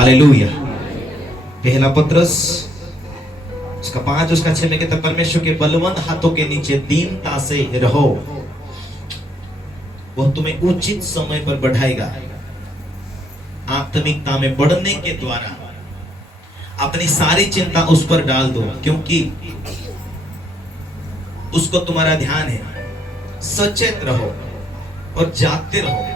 Hallelujah. पहला पत्रस उसका 5 उसका 6 में कहता परमेश्वर के बलवंत हाथों के नीचे दीनता से रहो, वह तुम्हें उचित समय पर बढ़ाएगा। आत्मिकता में बढ़ने के द्वारा अपनी सारी चिंता उस पर डाल दो, क्योंकि उसको तुम्हारा ध्यान है। सचेत रहो और जागते रहो,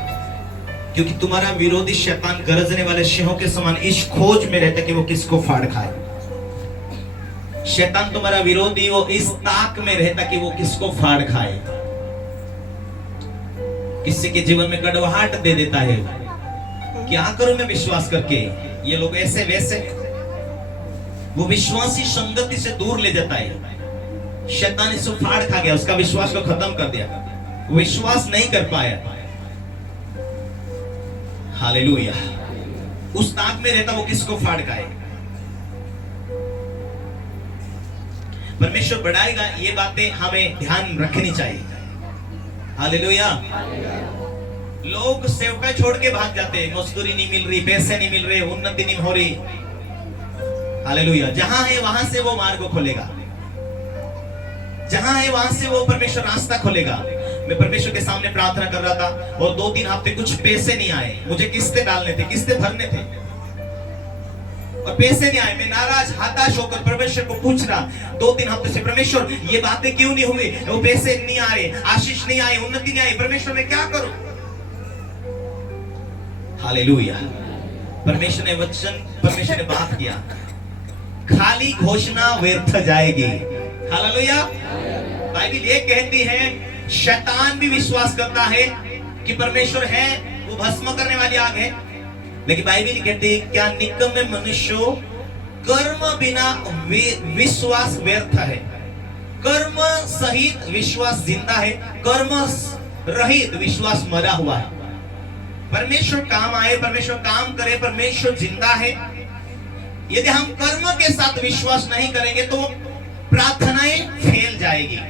क्योंकि तुम्हारा विरोधी शैतान गरजने वाले सिंहों के समान इस खोज में रहता है कि वो किसको फाड़ खाए। शैतान तुम्हारा विरोधी वो इस ताक में रहता कि वो किसको फाड़ खाए। किसी के जीवन में कड़वाहट दे देता है, क्या करूं मैं विश्वास करके, ये लोग ऐसे वैसे, वो विश्वासी संगति से दूर ले जाता है। शैतान इसको फाड़ खा गया, उसका विश्वास को खत्म कर दिया, वो विश्वास नहीं कर पाया। हालेलुया। उस ताक में रहता वो किसको फाड़ खाए। परमेश्वर बढ़ाएगा, ये बातें हमें ध्यान रखनी चाहिए। हालेलुया। लोग सेवका छोड़ के भाग जाते हैं, मजदूरी नहीं मिल रही, पैसे नहीं मिल रहे, उन्नति नहीं हो रही। हालेलुया। जहां है वहां से वो मार्ग खोलेगा, जहां है वहां से वो परमेश्वर रास्ता खोलेगा। मैं परमेश्वर के सामने प्रार्थना कर रहा था और 2-3 हफ्ते कुछ पैसे नहीं आए, मुझे किस्ते डालने थे, किस्ते भरने थे और पैसे नहीं आए। मैं नाराज हताश होकर परमेश्वर को पूछ रहा 2-3 हफ्ते से, परमेश्वर ये बातें क्यों नहीं हुई, वो पैसे नहीं आ रहे, आशीष नहीं आई, उन्नति नहीं आई, परमेश्वर मैं क्या करूं। हालेलुया। परमेश्वर ने वचन, परमेश्वर ने बात किया, खाली घोषणा व्यर्थ जाएगी। हालेलुया। बाइबल ये कहती है शैतान भी विश्वास करता है कि परमेश्वर है, वो भस्म करने वाली आग है, लेकिन बाइबल कहती है क्या निकम्मे मनुष्य कर्म बिना विश्वास व्यर्थ है। कर्म सहित विश्वास जिंदा है, कर्म रहित विश्वास मरा हुआ है। परमेश्वर काम आए, परमेश्वर काम करे, परमेश्वर जिंदा है। यदि हम कर्म के साथ विश्वास नहीं करेंगे तो प्रार्थनाएं फेल जाएगी,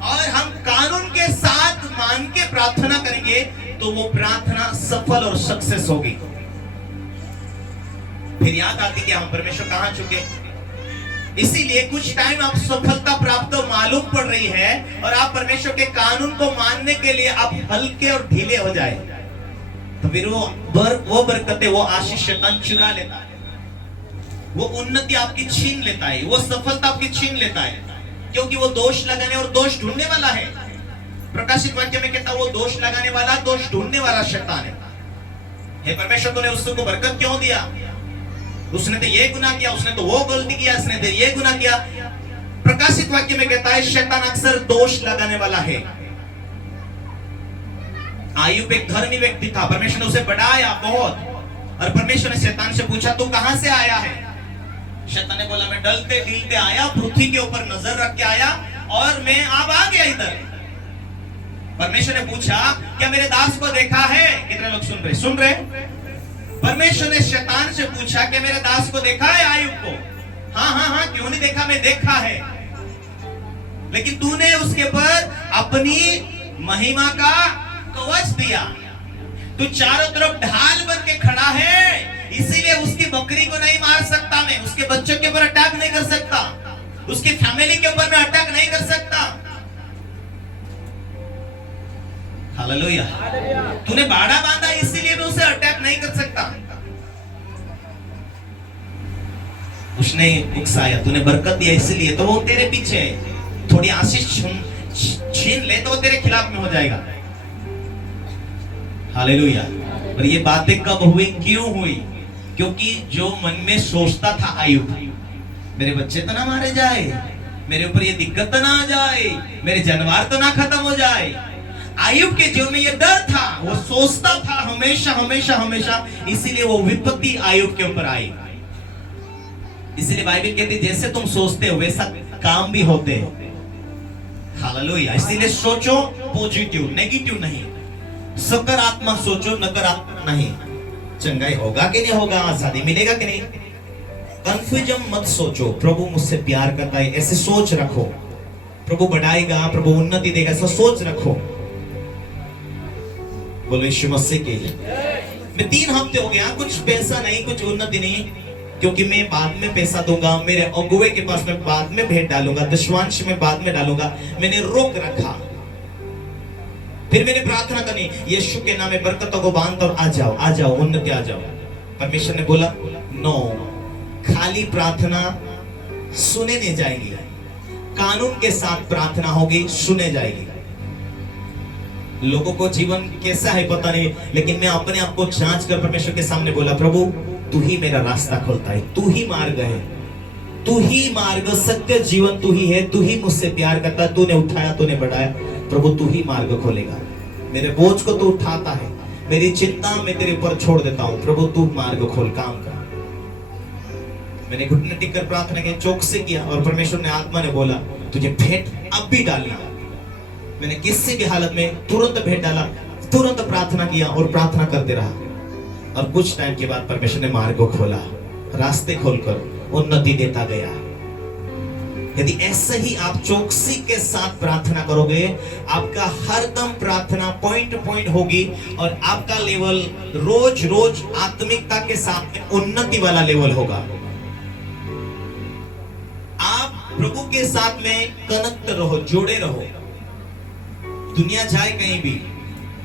और हम कानून के साथ मान के प्रार्थना करेंगे तो वो प्रार्थना सफल और सक्सेस होगी। फिर याद आती कि हम परमेश्वर कहां चुके। इसीलिए कुछ टाइम आप सफलता प्राप्त मालूम पड़ रही है और आप परमेश्वर के कानून को मानने के लिए आप हल्के और ढीले हो जाए, तो फिर वो बरकतें, वो आशीष शैतान चुरा लेता है, वो उन्नति आपकी छीन लेता है, वो सफलता आपकी छीन लेता है, क्योंकि वो दोष लगाने और दोष ढूंढने वाला है। प्रकाशित वाक्य में कहता है वो दोष लगाने वाला, दोष ढूंढने वाला शैतान है। हे परमेश्वर तूने उसको बरकत क्यों दिया, उसने तो ये गुनाह किया, उसने तो वो गलती किया, उसने तो ये गुनाह किया। प्रकाशित वाक्य में कहता है शैतान अक्सर दोष लगाने वाला है। आयुब एक धर्मी व्यक्ति था, परमेश्वर ने उसे बढ़ाया बहुत, और परमेश्वर ने शैतान से पूछा तू कहां से आया है। शैतान ने बोला मैं डलते डीलते आया, पृथ्वी के ऊपर नजर रख के आया और मैं अब आ गया इधर। परमेश्वर ने पूछा क्या मेरे दास को देखा है। कितने लोग सुन रहे। परमेश्वर ने शैतान से पूछा कि मेरे दास को देखा है आयुब को। हाँ, क्यों नहीं देखा, मैं देखा है, लेकिन तूने उसके पर अपनी महिमा का कवच दिया, तू चारों तरफ ढाल बन के खड़ा है, इसीलिए उसकी बकरी को नहीं मार सकता, मैं उसके बच्चों के ऊपर अटैक नहीं कर सकता, उसकी फैमिली के ऊपर मैं अटैक नहीं कर सकता। हालेलुया। तूने बाड़ा बांधा इसीलिए मैं उसे अटैक नहीं कर सकता। उसने उकसाया, तूने बरकत दिया इसलिए, तो वो तेरे पीछे है, थोड़ी आशीष छीन ले तो वो तेरे खिलाफ में हो जाएगा। हालेलुया। पर ये बातें कब हुई, क्यों हुई, क्योंकि जो मन में सोचता था आयुब, मेरे बच्चे तो ना मारे जाए, मेरे ऊपर ये दिक्कत तो ना आ जाए, मेरे जानवर तो ना खत्म हो जाए। आयुब के जीवन में ये डर था, वो सोचता था हमेशा हमेशा हमेशा, इसीलिए वो विपत्ति आयुब के ऊपर आई। इसीलिए बाइबल कहती है जैसे तुम सोचते हो वैसा काम भी होते हैं। हालेलुया। इसीलिए सोचो पॉजिटिव, नेगेटिव नहीं, सकारात्मक सोचो, नकारात्मक नहीं। चंगाई होगा कि नहीं होगा, आजादी मिलेगा कि नहीं, कंफ्यूजन मत सोचो। प्रभु मुझसे प्यार करता है ऐसे सोच रखो, प्रभु बढ़ाएगा, प्रभु उन्नति देगा, ऐसा सोच रखो। बोलो यीशु मसीह के लिए। मैं 3 हफ्ते हो गया, कुछ पैसा नहीं, कुछ उन्नति नहीं, क्योंकि मैं बाद में पैसा दूंगा, मेरे अगुवे के पास मैं बाद में भेंट डालूंगा, दशवांश में बाद में डालूंगा। मैंने रोक रखा। फिर मैंने प्रार्थना करनी, यीशु के नाम में बरकतों को बांध और आ जाओ, आ जाओ, उन्नति आ जाओ। परमेश्वर ने बोला नो, खाली प्रार्थना सुने नहीं जाएगी, कानून के साथ प्रार्थना होगी, सुने जाएगी। लोगों को जीवन कैसा है पता नहीं, लेकिन मैं अपने आप को जांच कर परमेश्वर के सामने बोला, प्रभु तू ही मेरा रास्ता खोलता है, तू ही मार्ग है, तू ही मार्ग, सत्य, जीवन तू ही है, तू ही मुझसे प्यार करता है, तूने उठाया, तूने बढ़ाया, प्रभु तू ही मार्ग खोलेगा। मेरे बोझ को तू उठाता है, मेरी चिंता मैं तेरे ऊपर छोड़ देता हूं, प्रभु तू मार्ग खोल, काम कर। मैंने घुटने टिक कर प्रार्थना की, चौकसी किया, और परमेश्वर ने, आत्मा ने बोला तुझे भेंट अब भी डालना। मैंने किसी भी हालत में तुरंत भेंट डाला, तुरंत प्रार्थना किया और प्रार्थना करते रहा। और कुछ टाइम के बाद परमेश्वर ने मार्ग खोला, रास्ते खोलकर उन्नति देता गया। यदि ऐसे ही आप चौकसी के साथ प्रार्थना करोगे, आपका हरदम प्रार्थना पॉइंट पॉइंट होगी, और आपका लेवल रोज रोज आत्मिकता के साथ उन्नति वाला लेवल होगा। आप प्रभु के साथ में कनेक्ट रहो, जुड़े रहो। दुनिया जाए कहीं भी,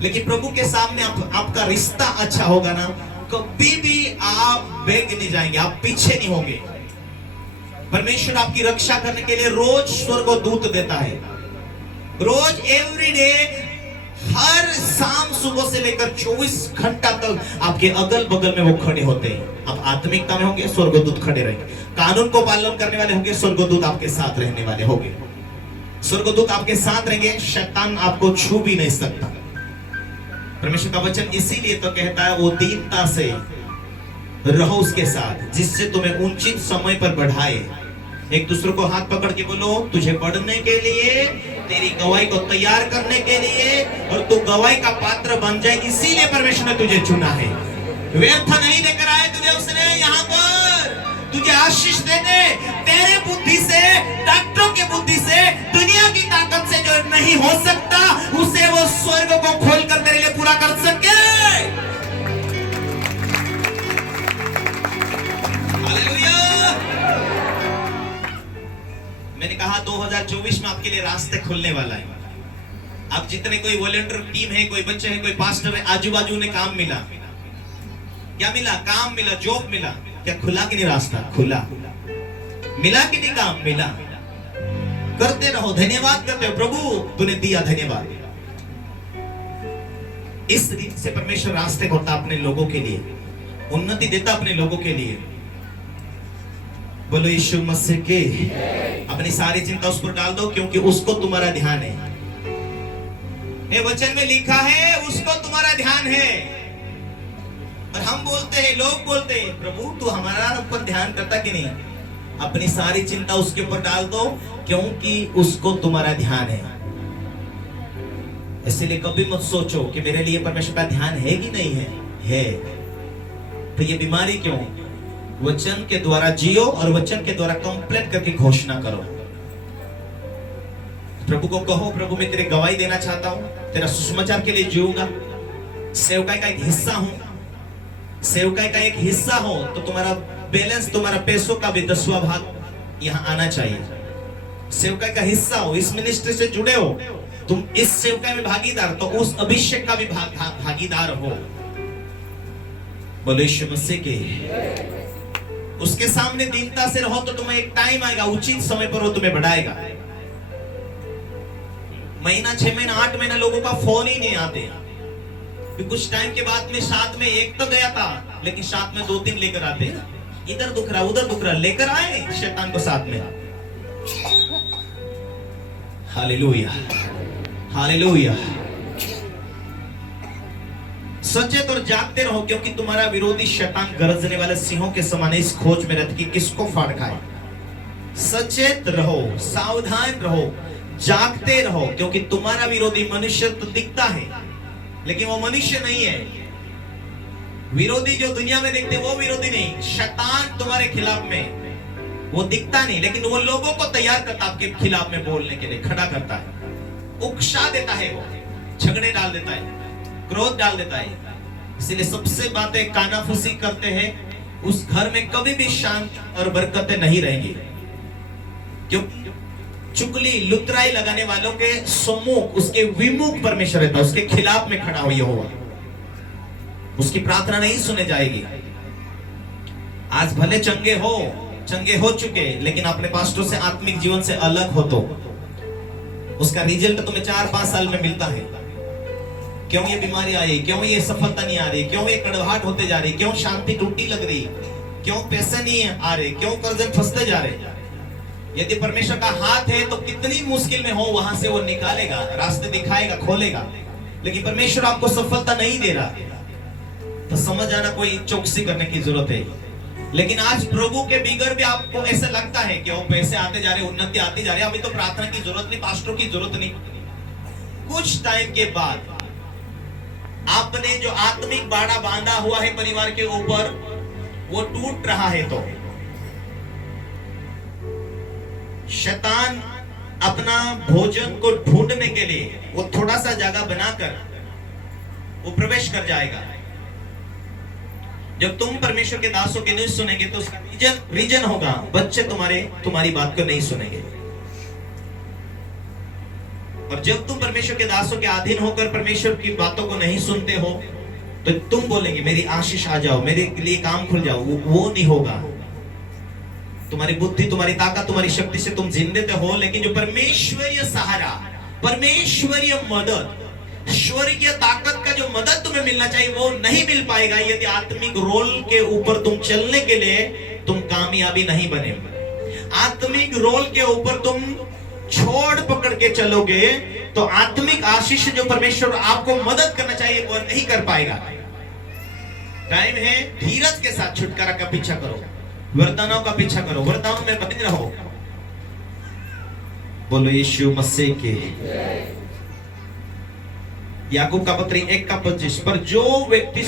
लेकिन प्रभु के सामने आपका रिश्ता अच्छा होगा ना, कभी भी आप बैग नहीं जाएंगे, आप पीछे नहीं होंगे। परमेश्वर आपकी रक्षा करने के लिए रोज स्वर्गदूत देता है, रोज एवरी डे, हर शाम सुबह से लेकर 24 घंटा तक आपके अगल बगल में वो खड़े होते हैं। आप आत्मिकता में होंगे, स्वर्गदूत खड़े रहेंगे। कानून को पालन करने वाले होंगे, स्वर्गदूत आपके साथ रहने वाले होंगे। स्वर्गदूत आपके साथ रहेंगे, शैतान आपको छू भी नहीं सकता। परमेश्वर का वचन इसीलिए तो कहता है, वो दीनता से रहो उसके साथ, जिससे तुम्हें उचित समय पर बढ़ाए। एक दूसरे को हाथ पकड़ के बोलो, तुझे बढ़ने के लिए, तेरी गवाही को तैयार करने के लिए, और तू गवाही का पात्र बन जाए, इसीलिए परमेश्वर ने तुझे चुना है। व्यर्थ नहीं लेकर आए तुझे उसने यहाँ पर, तुझे आशीष देने, तेरे बुद्धि से, डॉक्टरों की बुद्धि से, दुनिया की ताकत से जो नहीं हो सकता, उसे वो स्वर्ग को खोलकर तेरे लिए पूरा कर सके। हालेलुया। मैंने कहा 2024 में आपके लिए रास्ते खुलने वाला है। आप जितने, कोई वॉलंटियर टीम है, कोई बच्चे हैं, कोई पास्टर है, आजू बाजू ने काम मिला, क्या मिला? काम मिला, जॉब मिला। क्या खुला कि नहीं रास्ता? खुला। मिला कि नहीं काम? मिला। करते रहो, धन्यवाद करते हो, प्रभु तूने दिया, धन्यवाद। इस रीति से परमेश्वर रास्ते खोलता अपने लोगों के लिए, उन्नति देता अपने लोगों के लिए। बोलो यीशु मसीह के। अपनी सारी चिंता उस पर डाल दो, क्योंकि उसको तुम्हारा ध्यान है। ये वचन में लिखा है, उसको तुम्हारा ध्यान है। और हम बोलते हैं, लोग बोलते हैं, प्रभु तू हमारा ऊपर ध्यान करता कि नहीं? अपनी सारी चिंता उसके ऊपर डाल दो, क्योंकि उसको तुम्हारा ध्यान है। इसलिए कभी मत सोचो कि मेरे लिए परमेश्वर का ध्यान है कि नहीं है। है तो ये बीमारी क्यों? वचन के द्वारा जियो और वचन के द्वारा कंप्लीट करके घोषणा करो। प्रभु को कहो, प्रभु मैं तेरे गवाही देना चाहता हूं, तेरा सुसमाचार के लिए जीऊंगा, सेवकाई का एक हिस्सा हूं। सेवकाई का एक हिस्सा हो तो तुम्हारा बैलेंस, तुम्हारा पैसों का भी 10वां भाग यहां आना चाहिए। सेवकाई का हिस्सा हो, इस मिनिस्ट्री से जुड़े हो, तुम इस सेवकाई में भागीदार, तो उस अभिषेक का भी भागीदार हो। बोलो यीशु मसीह के। उसके सामने दीनता से रहो, तो तुम्हें एक टाइम आएगा, उचित समय पर वो तुम्हें बढ़ाएगा। महीना, 6 महीना, 8 महीना लोगों का फोन ही नहीं आते। कुछ टाइम के बाद में साथ में एक तो गया था, लेकिन साथ में 2-3 लेकर आते। इधर दुख रहा, उधर दुख रहा, लेकर आए शैतान को साथ में। Hallelujah, hallelujah. सचेत और जागते रहो, क्योंकि तुम्हारा विरोधी शैतान गरजने वाले सिंहों के समान इस खोज में रहता कि किसको फाड़ खाए। सचेत रहो, सावधान रहो, जागते रहो, क्योंकि तुम्हारा विरोधी मनुष्य तो दिखता है, लेकिन वो मनुष्य नहीं है। विरोधी जो दुनिया में देखते वो विरोधी नहीं, शैतान तुम्हारे खिलाफ में वो दिखता नहीं, लेकिन वो लोगों को तैयार करता आपके खिलाफ में बोलने के लिए, खड़ा करता है, उकसा देता है, वो झगड़े डाल देता है, क्रोध डाल देता है, इसलिए सबसे बातें कानाफूसी करते हैं, उस घर में कभी भी शांत और बरकतें नहीं रहेंगी। क्यों? चुगली लुतराई लगाने वालों के सम्मुख, उसके विमुख परमेश्वर रहता, उसके खिलाफ में खड़ा हुआ यहोवा, उसकी प्रार्थना नहीं सुने जाएगी। आज भले चंगे हो चुके, लेकिन अपने पास्टर से आत्मिक जीवन से अलग हो तो उसका रिजल्ट तुम्हें 4-5 साल में मिलता है। क्यों ये बीमारी आई, क्यों ये सफलता नहीं आ रही, क्यों ये कड़वाहट होते जा रही, क्यों शांति टूटी लग रही, क्यों पैसे नहीं आ रहे, क्यों कर्ज फंसते जा रहे। यदि परमेश्वर का हाथ है तो कितनी मुश्किल में हो वहां से वो निकालेगा, रास्ते दिखाएगा, खोलेगा। लेकिन परमेश्वर आपको सफलता नहीं दे रहा तो समझ आना कोई चौकसी करने की जरूरत है। लेकिन आज प्रभु के बिगर भी आपको ऐसा लगता है कि वो पैसे आते जा रहे, उन्नति आती जा रही, अभी तो प्रार्थना की जरूरत नहीं, पास्टरों की जरूरत नहीं। कुछ टाइम के बाद आपने जो आत्मिक बाड़ा बांधा हुआ है परिवार के ऊपर, वो टूट रहा है तो शैतान अपना भोजन को ढूंढने के लिए वो थोड़ा सा जगह बनाकर वो प्रवेश कर जाएगा। जब तुम परमेश्वर के दासों के नहीं सुनेंगे तो उसका रीजन होगा, बच्चे तुम्हारी बात को नहीं सुनेंगे। और जब तुम परमेश्वर के दासों के अधीन होकर परमेश्वर की बातों को नहीं सुनते हो तो तुम बोलेंगे मेरी आशीष आ जाओ, मेरे लिए काम खुल जाओ, वो नहीं होगा। तुम्हारी बुद्धि, तुम्हारी ताकत, तुम्हारी शक्ति से तुम जिंदे तो हो, लेकिन जो परमेश्वरीय सहारा, परमेश्वरीय मदद, ईश्वरीय ताकत का जो मदद तुम्हें मिलना चाहिए वो नहीं मिल पाएगा यदि आत्मिक रोल के ऊपर तुम चलने के लिए तुम कामयाबी नहीं बने। आत्मिक रोल के ऊपर तुम छोड़ पकड़ के चलोगे तो आत्मिक आशीष जो परमेश्वर आपको मदद करना चाहिए वो नहीं कर पाएगा। टाइम है, धीरज के साथ छुटकारा का पीछा करो, वरदानों का पीछा करो, वरदानों में बने रहो। बोलो यीशु मसीह के। याकूब का पत्री 1:25, पर जो व्यक्ति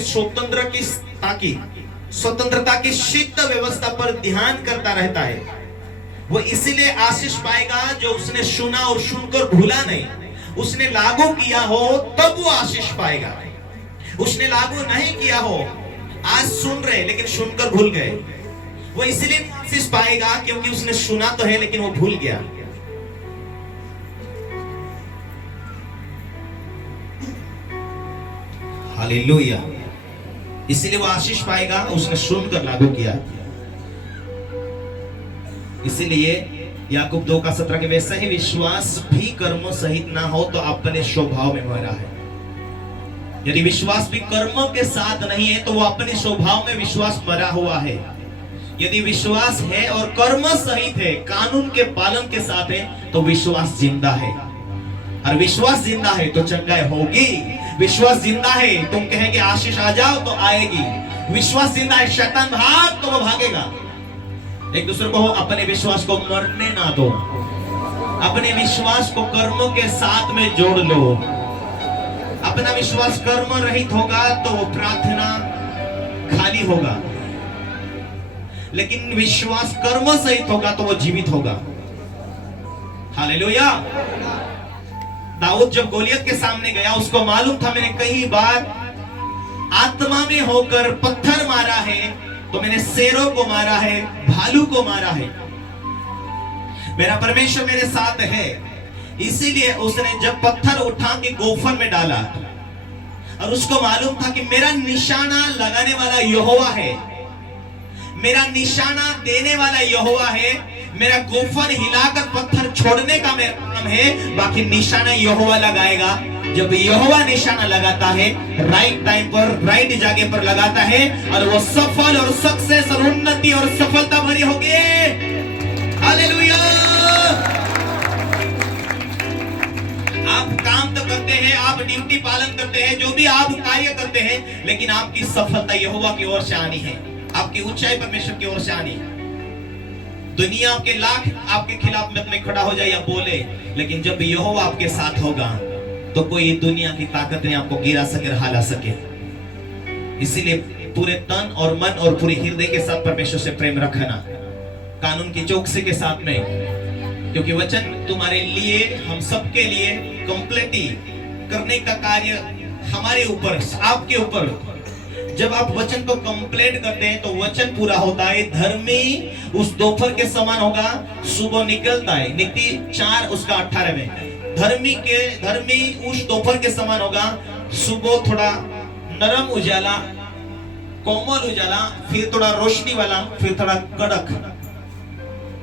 स्वतंत्रता की सिद्ध व्यवस्था पर ध्यान करता रहता है वो इसीलिए आशीष पाएगा जो उसने सुना और सुनकर भूला नहीं। उसने लागू किया हो तब वो आशीष पाएगा, उसने लागू नहीं किया हो, आज सुन रहे लेकिन सुनकर भूल गए, वो इसीलिए आशीष पाएगा क्योंकि उसने सुना तो है लेकिन वो भूल गया। हालेलुया। इसीलिए वो आशीष पाएगा, उसने सुनकर लागू किया। इसीलिए याकूब 2:17 के वैसे ही विश्वास भी कर्मों सहित ना हो तो अपने स्वभाव में मरा है। यदि विश्वास भी कर्मों के साथ नहीं है तो वो अपने स्वभाव में विश्वास मरा हुआ है। यदि विश्वास है और कर्म सहित है, कानून के पालन के साथ है तो विश्वास जिंदा है। और विश्वास जिंदा है तो चंगाई होगी। विश्वास जिंदा है, तुम कहेंगे आशीष आ जाओ तो आएगी। विश्वास जिंदा है, शैतान भाग तो वो भागेगा। एक दूसरे को अपने विश्वास को मरने ना दो, अपने विश्वास को कर्मों के साथ में जोड़ लो। अपना विश्वास कर्म रहित होगा तो वो प्रार्थना खाली होगा, लेकिन विश्वास कर्म सहित होगा तो वो जीवित होगा। हालेलुया। दाऊद जब गोलियत के सामने गया उसको मालूम था मैंने कई बार आत्मा में होकर पत्थर मारा है, तो मैंने शेरों को मारा है, भालू को मारा है, मेरा परमेश्वर मेरे साथ है। इसीलिए उसने जब पत्थर उठा के गोफन में डाला और उसको मालूम था कि मेरा निशाना लगाने वाला यहोवा है, मेरा निशाना देने वाला यहोवा है। मेरा गोफन हिलाकर पत्थर छोड़ने का मेरा काम है, बाकी निशाना यहोवा लगाएगा। जब यहोवा निशाना लगाता है, राइट टाइम पर राइट जगह पर लगाता है और वो सफल और सक्सेस और उन्नति और सफलता भरी होगी। हालेलुया। आप काम तो करते हैं, आप ड्यूटी पालन करते हैं, जो भी आप कार्य करते हैं, लेकिन आपकी सफलता यहोवा की ओर से आनी है, आपकी ऊंचाई परमेश्वर की ओर से आनी है। दुनिया आपके लाख आपके खिलाफ में खड़ा हो जाए या बोले, लेकिन जब यहोवा आपके साथ होगा तो कोई दुनिया की ताकत नहीं आपको गिरा सके, हिला सके। इसीलिए पूरे तन और मन और पूरे हृदय के साथ परमेश्वर से प्रेम रखना, कानून की चौकसी के साथ में, क्योंकि वचन तुम्हारे लिए, हम सबके लिए कंप्लीट करने का कार्य हमारे ऊपर, आपके ऊपर। जब आप वचन को कंप्लीट करते हैं तो वचन पूरा होता है। धर्मी उस दोपहर के समान होगा, सुबह निकलता है। नीति 4 उसका 18 में धर्मी उस दोपहर के समान होगा, सुबह थोड़ा नरम उजाला, कोमल उजाला, फिर थोड़ा रोशनी वाला, फिर थोड़ा कड़क,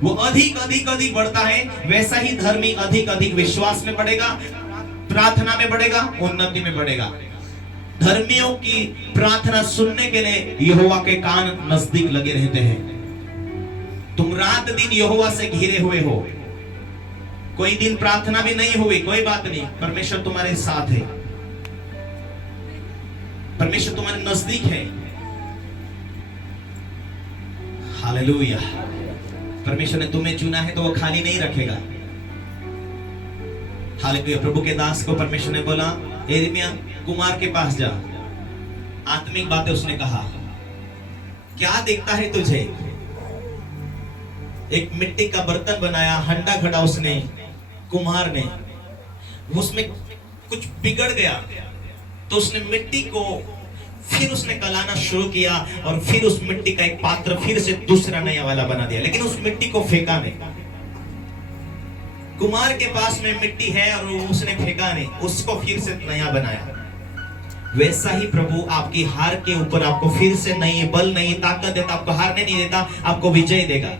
वो अधिक अधिक अधिक बढ़ता है। वैसा ही धर्मी अधिक अधिक विश्वास में बढ़ेगा, प्रार्थना में बढ़ेगा, उन्नति में बढ़ेगा। धर्मियों की प्रार्थना सुनने के लिए यहोवा के कान नजदीक लगे रहते हैं। तुम रात दिन यहोवा से घिरे हुए हो, कोई दिन प्रार्थना भी नहीं हुई, कोई बात नहीं, परमेश्वर तुम्हारे साथ है, परमेश्वर तुम्हारे नजदीक है। हालेलुया। परमेश्वर ने तुम्हें चुना है तो वो खाली नहीं रखेगा। हालेलुया। प्रभु के दास को परमेश्वर ने बोला, यिर्मयाह कुमार के पास जा, आत्मिक बातें उसने कहा। क्या देखता है तुझे? एक मिट्टी का बर्तन बनाया, हंडा खड़ा उसने, कुम्हार ने, उसमें कुछ बिगड़ गया तो उसने मिट्टी को फिर उसने गलाना शुरू किया और फिर उस मिट्टी का एक पात्र फिर से दूसरा नया वाला बना दिया, लेकिन उस मिट्टी को फेंका नहीं। कुमार के पास में मिट्टी है और उसने फेंका नहीं, उसको फिर से नया बनाया। वैसा ही प्रभु आपकी हार के ऊपर आपको फिर से नई बल, नई ताकत देता, आपको हारने नहीं देता, आपको विजय देगा।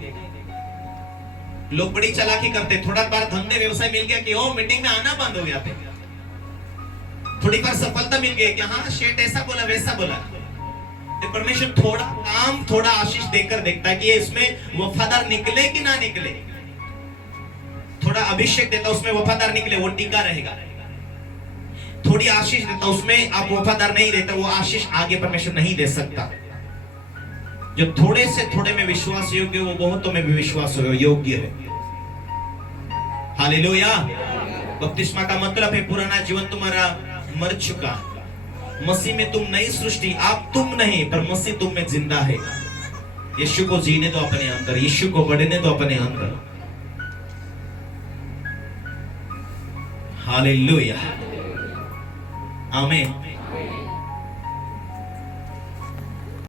लोग बड़ी चालाकी करते, थोड़ा बार धंधे व्यवसाय मिल गया कि ओ मीटिंग में आना बंद हो गया, थोड़ी बार सफलता मिल गई कि हाँ शेठ ऐसा बोला वैसा बोला। तो परमेश्वर थोड़ा काम, थोड़ा आशीष देकर देखता है कि ये इसमें वफादार निकले कि ना निकले। थोड़ा अभिषेक देता, उसमें वफादार निकले, वो टिका रहेगा। थोड़ी आशीष देता, उसमें आप वफादार नहीं रहते, वो आशीष आगे परमेश्वर नहीं दे सकता। जो थोड़े से थोड़े में विश्वास योग्य, वो बहुतों में भी विश्वास योग्य है। हालेलुया। बपतिस्मा का मतलब है पुराना जीवन तुम्हारा मर चुका, मसीह में तुम नई सृष्टि, आप तुम नहीं पर मसीह तुम में जिंदा है। यीशु को जीने दो अपने अंदर, यीशु को बढ़ने दो अपने अंदर। हालेलुया, आमीन।